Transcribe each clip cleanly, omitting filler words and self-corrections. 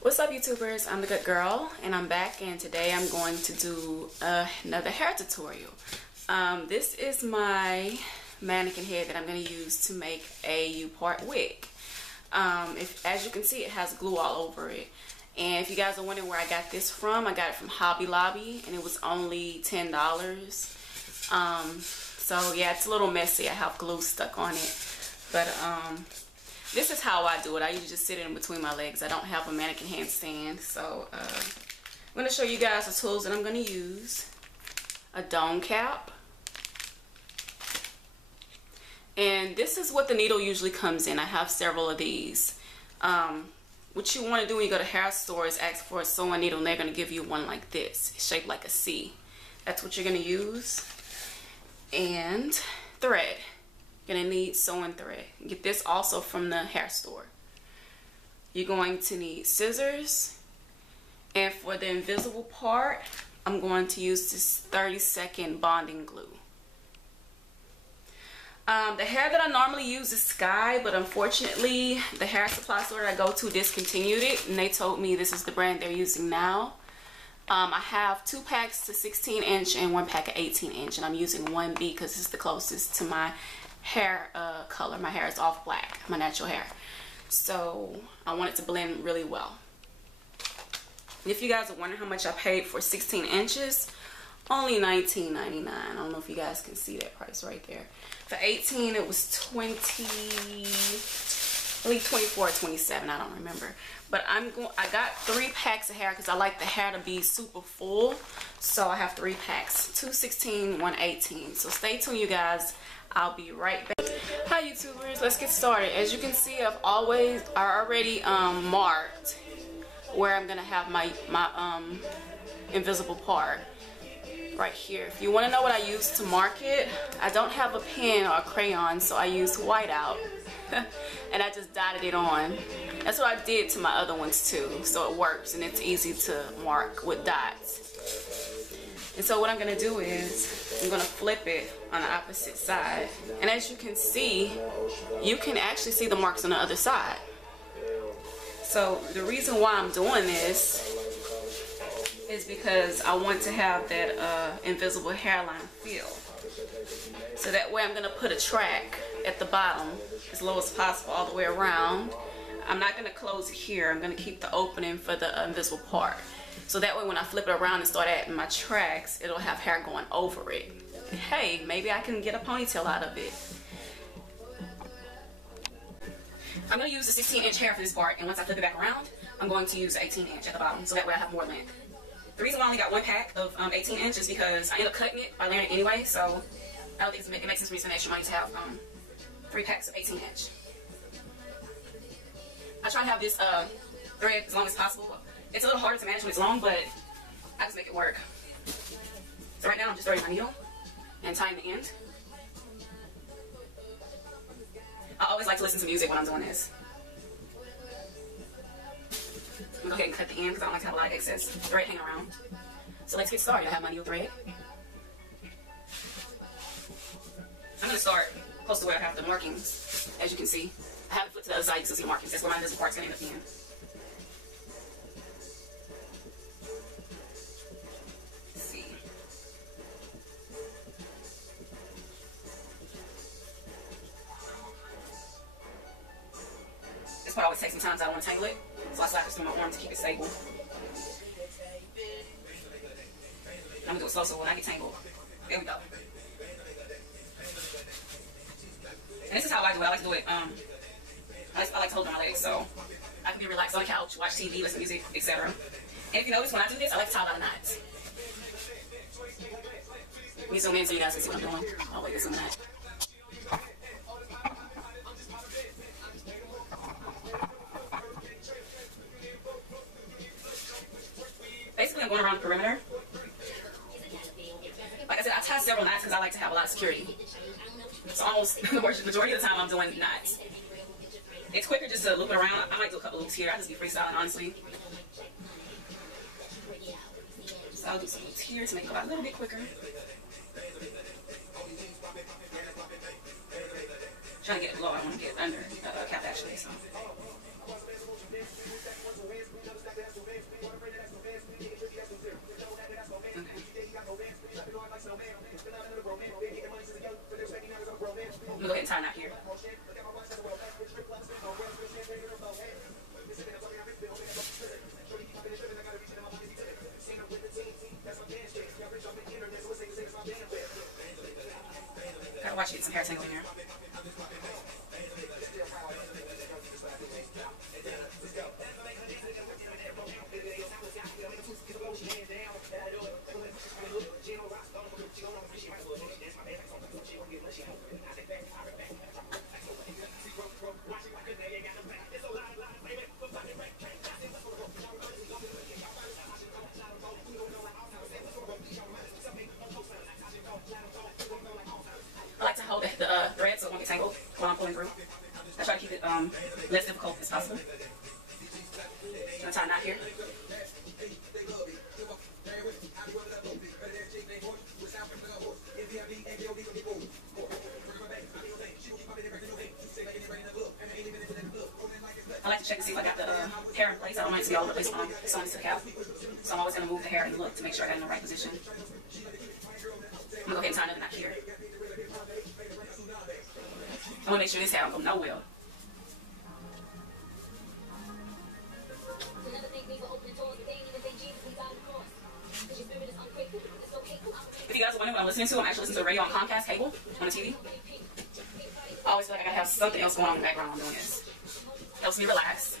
What's up, YouTubers? I'm the good girl and I'm back, and today I'm going to do another hair tutorial. This is my mannequin head that I'm going to use to make a U-part wig. As you can see, it has glue all over it. And if you guys are wondering where I got this from, I got it from Hobby Lobby and it was only $10. So yeah, it's a little messy. I have glue stuck on it. But this is how I do it. I usually just sit in between my legs. I don't have a mannequin handstand. So I'm going to show you guys the tools that I'm going to use. A dome cap. And this is what the needle usually comes in. I have several of these. What you want to do when you go to hair store is ask for a sewing needle, and they're going to give you one like this. It's shaped like a C. That's what you're going to use. And thread. Gonna need sewing thread. Get this also from the hair store. You're going to need scissors, and for the invisible part I'm going to use this 30-second bonding glue. The hair that I normally use is Sky, but unfortunately the hair supply store that I go to discontinued it, and they told me this is the brand they're using now. I have 2 packs to 16-inch and 1 pack of 18-inch, and I'm using 1B because it's the closest to my hair color. My hair is off black, my natural hair, so I want it to blend really well. And if you guys are wondering how much I paid for 16 inches, only $19.99. I don't know if you guys can see that price right there. For 18 it was I believe 24 or 27, I don't remember. But I got 3 packs of hair because I like the hair to be super full, so I have 3 packs, 2 16, 1 18. So stay tuned, you guys. I'll be right back. Hi YouTubers, let's get started. As you can see, I already marked where I'm gonna have my invisible part right here. If you want to know what I use to mark it, I don't have a pen or a crayon, so I use whiteout and I just dotted it on. That's what I did to my other ones too, so it works and it's easy to mark with dots. And so what I'm going to do is I'm going to flip it on the opposite side. And as you can see, you can actually see the marks on the other side. So the reason why I'm doing this is because I want to have that invisible hairline feel. So that way I'm going to put a track at the bottom as low as possible all the way around. I'm not going to close it here. I'm going to keep the opening for the invisible part. So that way when I flip it around and start adding my tracks, it'll have hair going over it. And hey, maybe I can get a ponytail out of it. I'm going to use the 16-inch hair for this part, and once I flip it back around, I'm going to use the 18-inch at the bottom, so that way I have more length. The reason why I only got 1 pack of 18 inch is because I end up cutting it by layering it anyway, so I don't think it makes sense for me to spend extra money to have 3 packs of 18 inch. I try to have this thread as long as possible. It's a little harder to manage when it's long, but I just make it work. So right now I'm just throwing my needle and tying the end. I always like to listen to music when I'm doing this. I'm going to go ahead and cut the end because I don't like to have a lot of excess thread hanging around. So let's get started. I have my needle thread. I'm going to start close to where I have the markings. As you can see, I have it flipped to the other side. You can see the markings. That's where my invisible part's going to end up being. This part always takes some time, so I don't want to tangle it, so I slap this through my arm to keep it stable. I'm going to do it slow so when I get tangled. There we go. And this is how I do it. I like to do it, I like to hold it on my legs so I can be relaxed on the couch, watch TV, listen to music, etc. And if you notice, when I do this, I like to tie a lot of knots. Let me zoom in so you guys can see what I'm doing. Oh wait, this is a knot. Basically, I'm going around the perimeter. Like I said, I tie several knots because I like to have a lot of security. So almost the majority of the time I'm doing knots. It's quicker just to loop it around. I might do a couple loops here. I just be freestyling, honestly. So I'll do some loops here to make it go a little bit quicker. Trying to get it low. I want to get under cap actually. So. watch you get some hair tangle in there. I like to hold the thread so it won't get tangled while I'm pulling through. I try to keep it less difficult as possible. I'm gonna tie a knot here. I like to check to see if I got the hair in place. I don't want it to be all over the place when I'm sewing to the cap. So I'm always going to move the hair and look to make sure I got it in the right position. I'm going to go ahead and tie another knot here. I want to make sure this hair don't go nowhere. If you guys are wondering what I'm listening to, I'm actually listening to a radio on Comcast cable on the TV. I always feel like I gotta have something else going on in the background while I'm doing this. Helps me relax.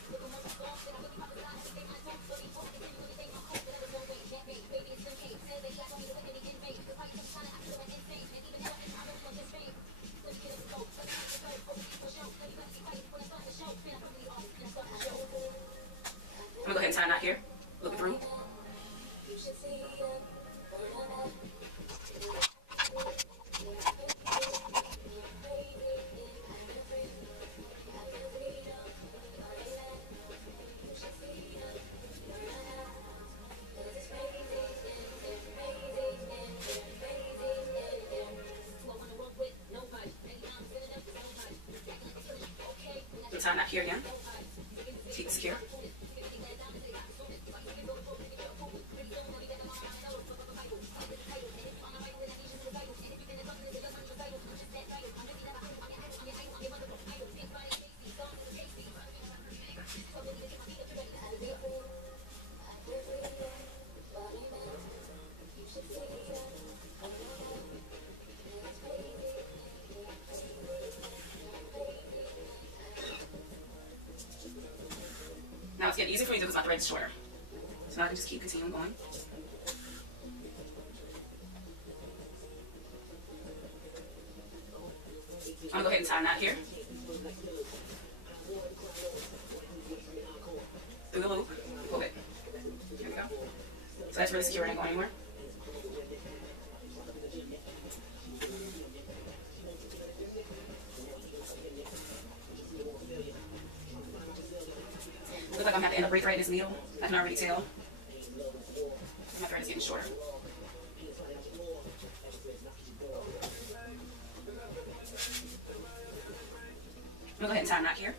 I'm gonna go ahead and tie a knot here, looking through. Tie a knot here again. Keep it secure. Now it's getting easy for me to do because my thread is shorter. So now I can just keep continuing going. I'm going to go ahead and tie a knot here. Through the loop. Pull it. Here we go. So that's really secure and ain't going anywhere. Looks like I'm going to have to end up rethreading this needle. I can already tell. My thread is getting shorter. I'm going to go ahead and tie a knot here.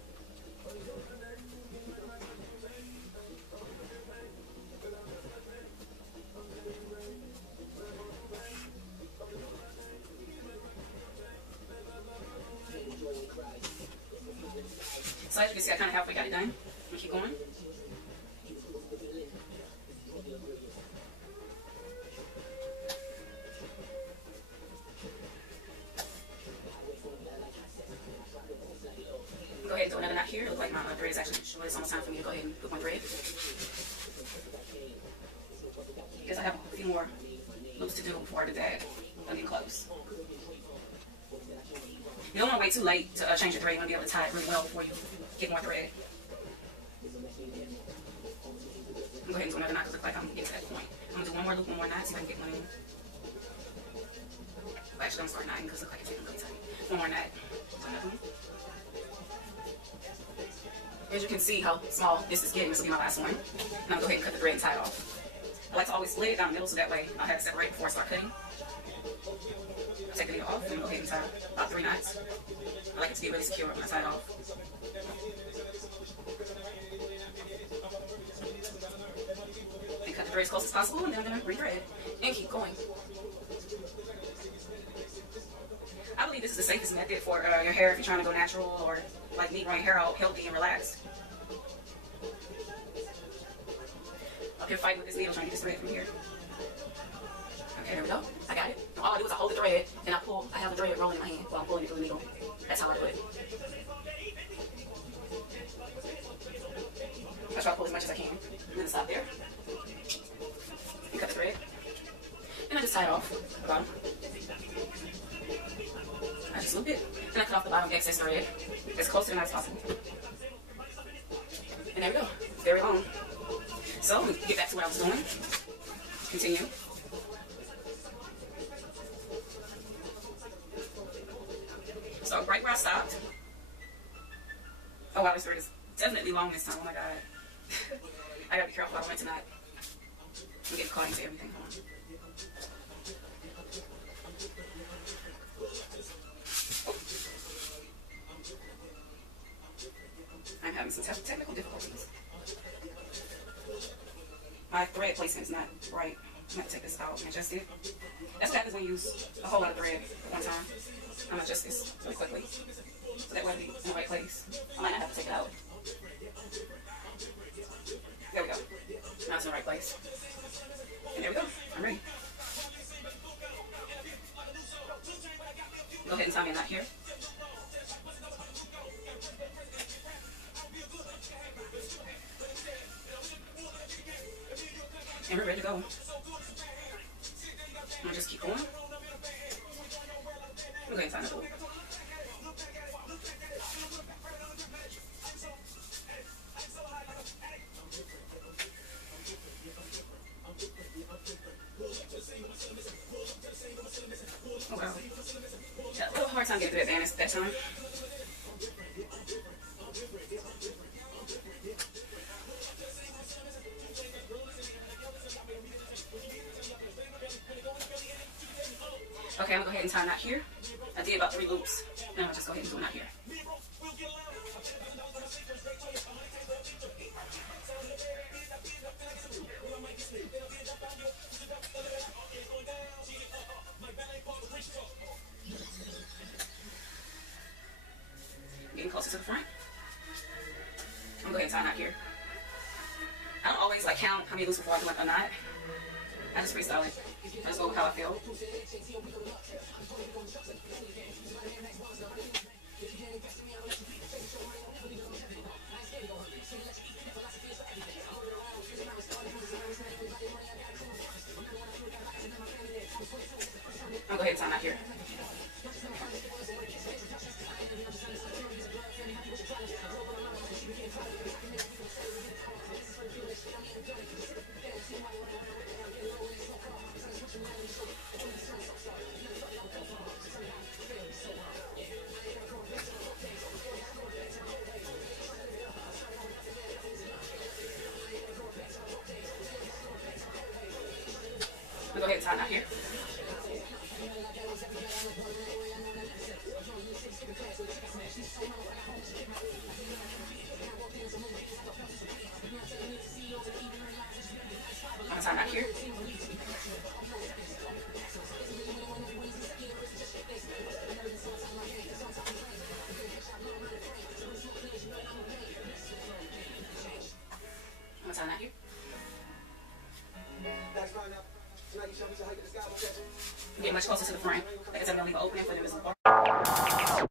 So as you can see, I kind of halfway got it done. I'm going to keep going. Go ahead and do another knot here. It looks like my thread is actually short. It's almost time for me to go ahead and put one thread. Because I have a few more loops to do before the tag. I'm getting close. You don't want to wait too late to change your thread. You want to be able to tie it really well before you get more thread. Go ahead and do another knot because it looks like I'm getting to that point. I'm going to do one more loop, one more knot, see if I can get one in. Well, actually, I'm going to start knotting because it looks like it's getting really tight. One more knot. Do another one. As you can see how small this is getting, this will be my last one. And I'm going to go ahead and cut the thread and tie it off. I like to always split it down the middle so that way I have to separate before I start cutting. I'll take the needle off and go ahead and tie about 3 knots. I like it to be really secure when I tie it off. And cut the thread as close as possible, and then I'm going to rethread and keep going. I believe this is the safest method for your hair if you're trying to go natural or like me, growing hair out healthy and relaxed. Up here fighting with this needle trying to get this thread from here. Okay, there we go. I got it. All I do is I hold the thread and I pull pull, I have the thread rolling in my hand while I'm pulling it through the needle. That's how I do it. I try to pull as much as I can. And then stop there. And cut the thread. And I just tie it off the bottom. I just loop it. And I cut off the bottom excess thread as close to the knot as possible. And there we go. Very long. So, let me get back to what I was doing. Continue. So, right where I stopped. Oh wow, this thread is definitely long this time. Oh my god. I gotta be careful I don't want to not get caught into everything. Hold on. I'm having some technical difficulties. My thread placement is not right. I'm going to take this out and adjust it. That's what happens when you use a whole lot of thread at one time. I'm going to adjust this really quickly so that way it'll be in the right place. I might not have to take it out. There we go. Now it's in the right place. And there we go. I'm ready. Go ahead and tie me a knot here. And we're ready to go. I'm gonna just keep going. We'll go ahead and tie another loop. Oh wow. Got a little hard time getting through that band that time. Okay, I'm gonna go ahead and tie a knot here. I did about 3 loops. And I'll just go ahead and do a knot here. Getting closer to the front. I'm gonna go ahead and tie a knot here. I don't always like count how many loops before I do a knot. I just freestyle it. I just go with how I feel. I'll go ahead and tie a knot here. I'll go ahead and tie a knot here. I'll tie a knot here. I'll tie a knot here. Get much closer to the front. Like I said, I'm going to leave an opening for the visible part.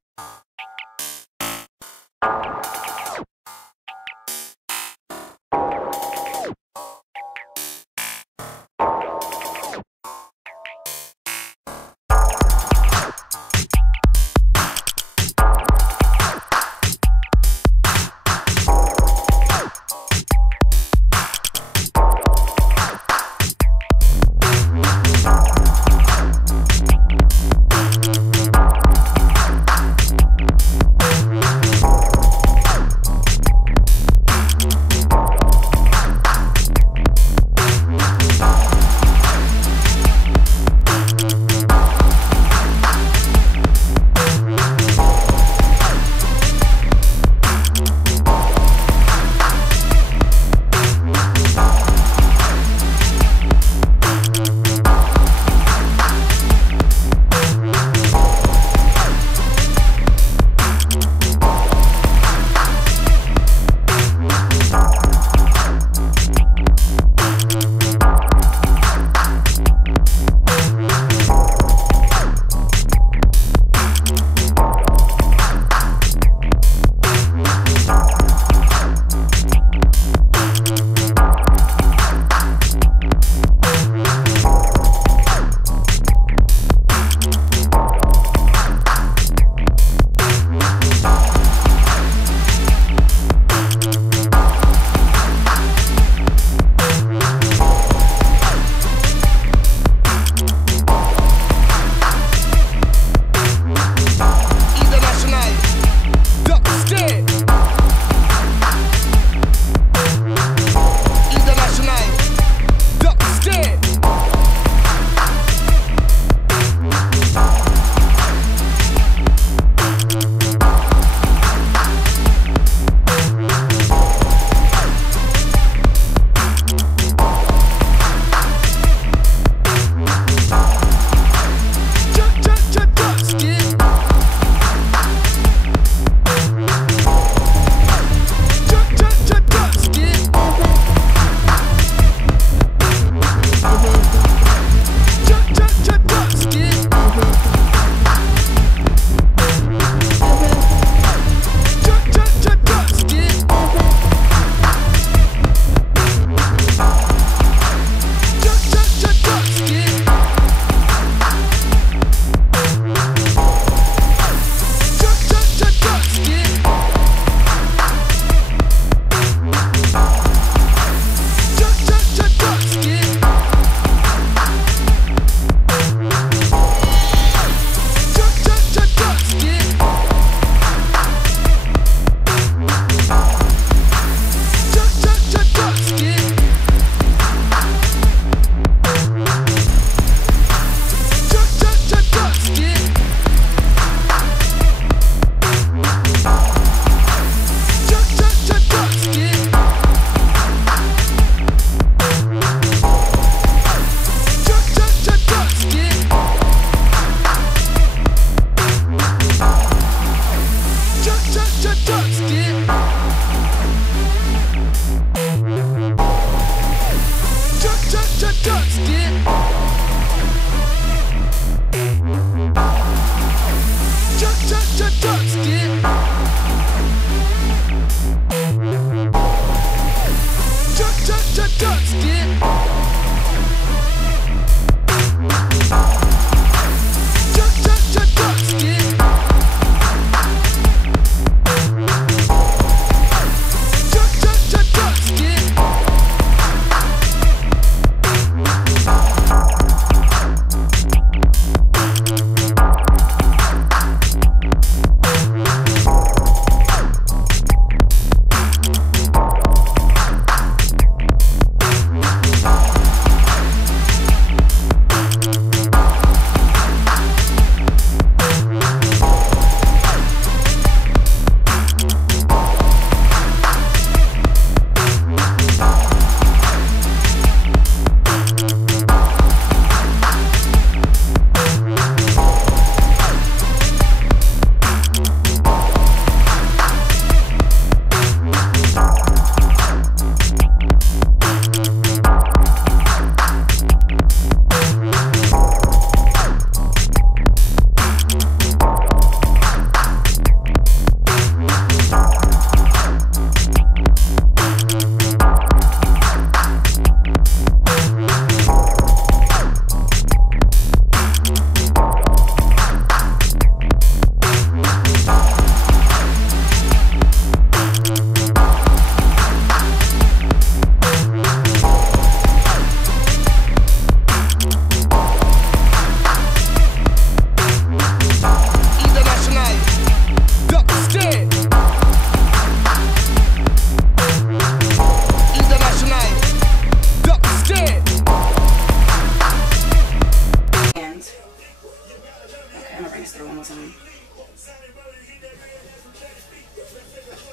bottom.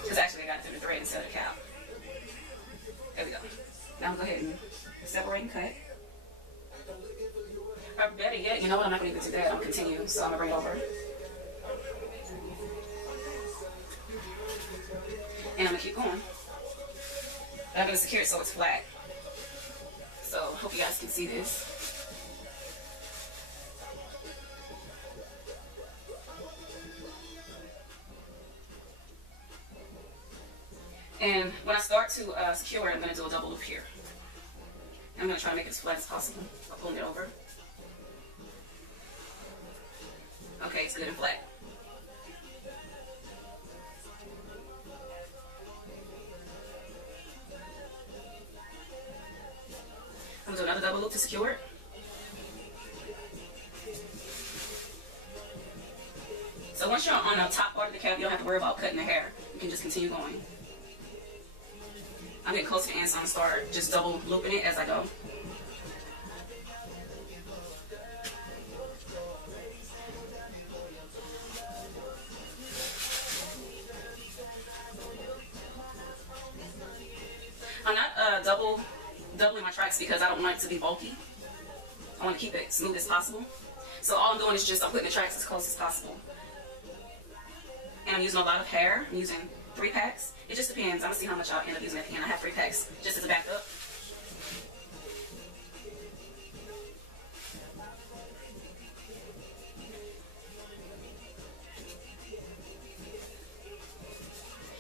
Because actually I got it through the thread instead of the cap. There we go. Now I'm going to go ahead and separate and cut. Or better yet, you know what, I'm not going to even do that. I'm going to continue, so I'm going to bring it over. And I'm going to keep going. But I'm going to secure it so it's flat. So, hope you guys can see this. And when I start to secure it, I'm going to do a double loop here. I'm going to try to make it as flat as possible by pulling it over. Okay, it's good and flat. I'm going to do another double loop to secure it. So once you're on the top part of the cap, you don't have to worry about cutting the hair. You can just continue going. I'm getting close to the end, so I'm going to start just double looping it as I go. I'm not doubling my tracks because I don't want it to be bulky. I want to keep it smooth as possible. So all I'm doing is I'm putting the tracks as close as possible. And I'm using a lot of hair. I'm using 3 packs. It just depends. I'm going to see how much I'll end up using at the end. I have 3 packs just as a backup.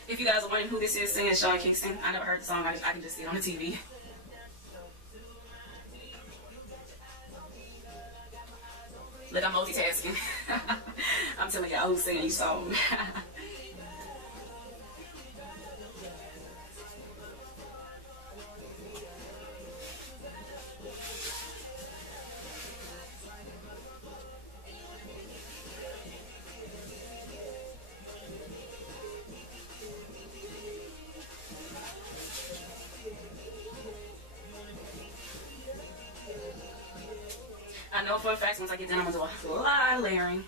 If you guys are wondering who this is singing Sean Kingston, I never heard the song. I can just see it on the TV. Look, I'm multitasking. I'm telling y'all who's singing these songs. I know for a fact once I get done, I'm going to do a lot of layering.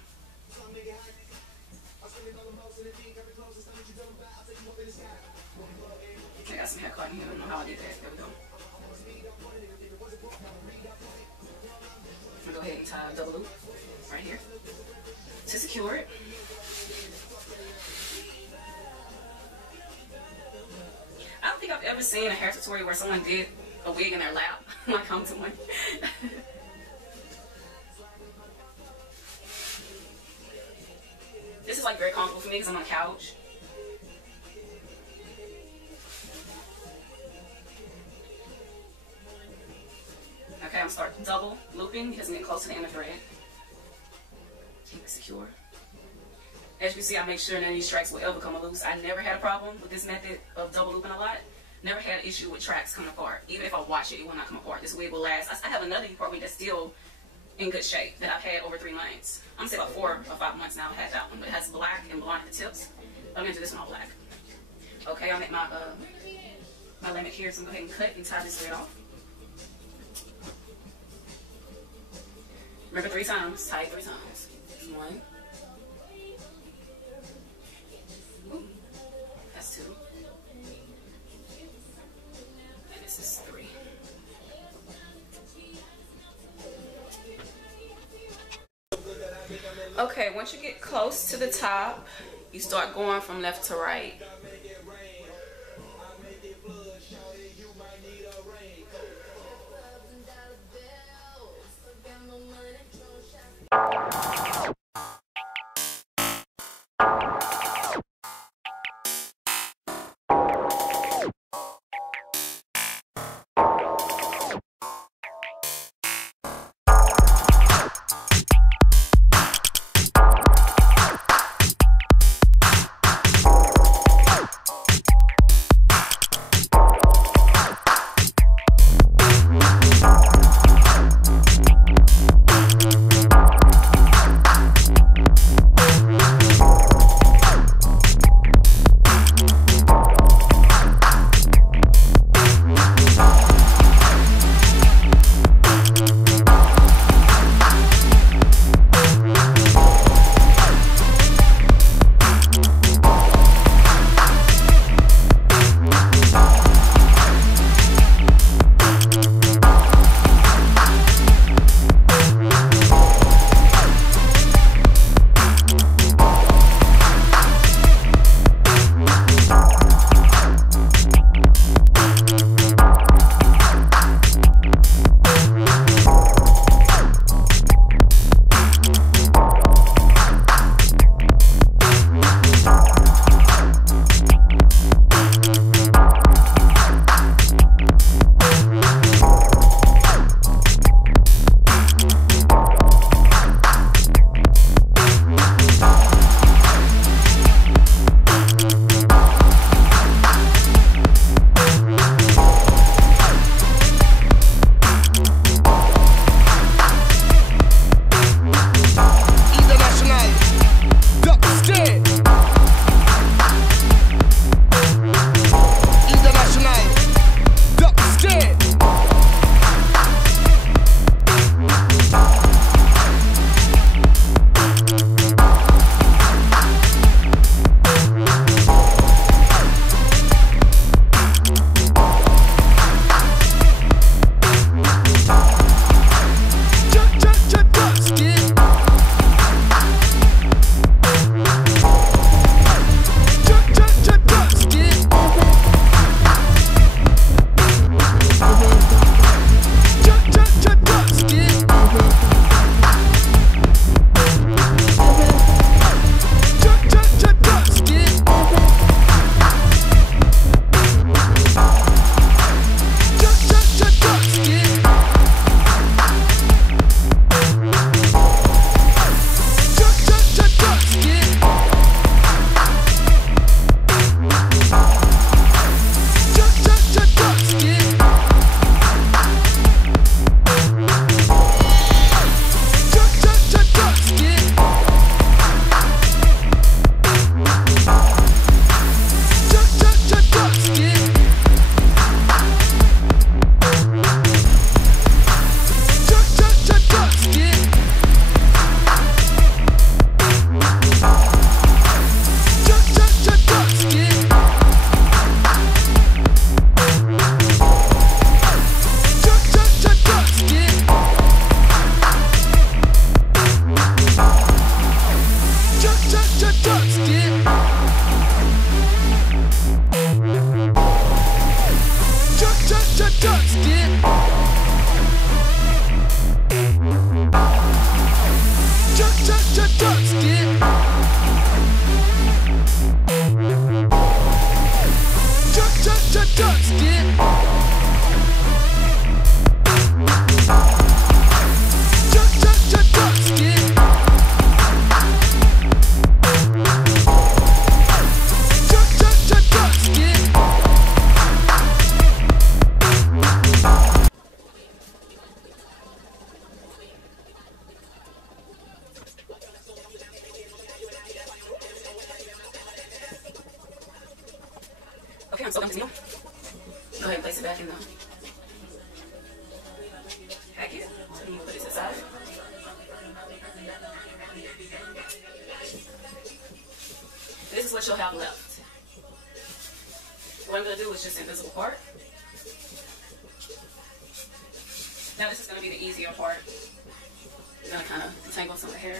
I got some hair caught in here. I don't know how I did that. There we go. I'm going to go ahead and tie a double loop right here to secure it. I don't think I've ever seen a hair tutorial where someone did a wig in their lap like I'm doing. This is like very comfortable for me because I'm on a couch. Okay, I'm starting double looping because I'm getting close to the end of the thread. Keep it secure. As you can see, I make sure none of these tracks will ever come loose. I never had a problem with this method of double looping a lot. Never had an issue with tracks coming apart. Even if I wash it, it will not come apart. This wig will last. I have another part wig that's still in good shape that I've had over 3 months. I'm gonna say about 4 or 5 months now I've had that one, but it has black and blonde at the tips. I'm gonna do this one all black. Okay, I'm at my limit here, so I'm gonna go ahead and cut and tie this thread off. Remember 3 times, tie it 3 times. 1. Ooh, that's 2. And this is 3. Okay, once you get close to the top, you start going from left to right. Okay, I'm so done with you. Go ahead and place it back in the packet. And you put this aside. This is what you'll have left. What I'm going to do is just invisible part. Now this is going to be the easier part. I'm going to kind of tangle some of the hair.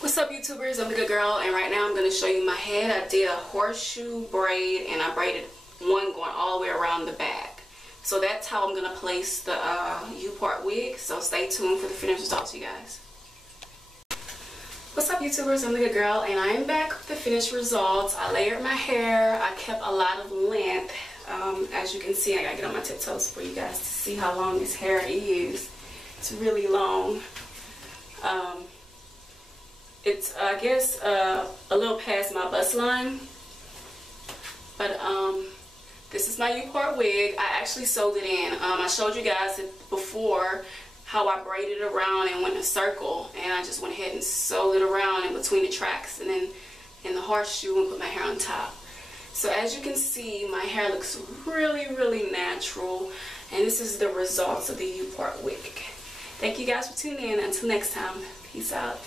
What's up, YouTubers? I'm the good girl, and right now I'm going to show you my head. I did a horseshoe braid, and I braided one going all the way around the back. So that's how I'm going to place the U-part wig. So stay tuned for the finished results, you guys. What's up, YouTubers? I'm the good girl, and I am back with the finished results. I layered my hair. I kept a lot of length. As you can see, I gotta get on my tiptoes for you guys to see how long this hair is. It's really long. It's, I guess, a little past my bust line. But this is my U-part wig. I actually sewed it in. I showed you guys it before how I braided it around and went in a circle, and I just went ahead and sewed it around in between the tracks and then in the horseshoe and put my hair on top. So as you can see, my hair looks really natural, and this is the results of the U-part wig. Thank you guys for tuning in. Until next time, peace out.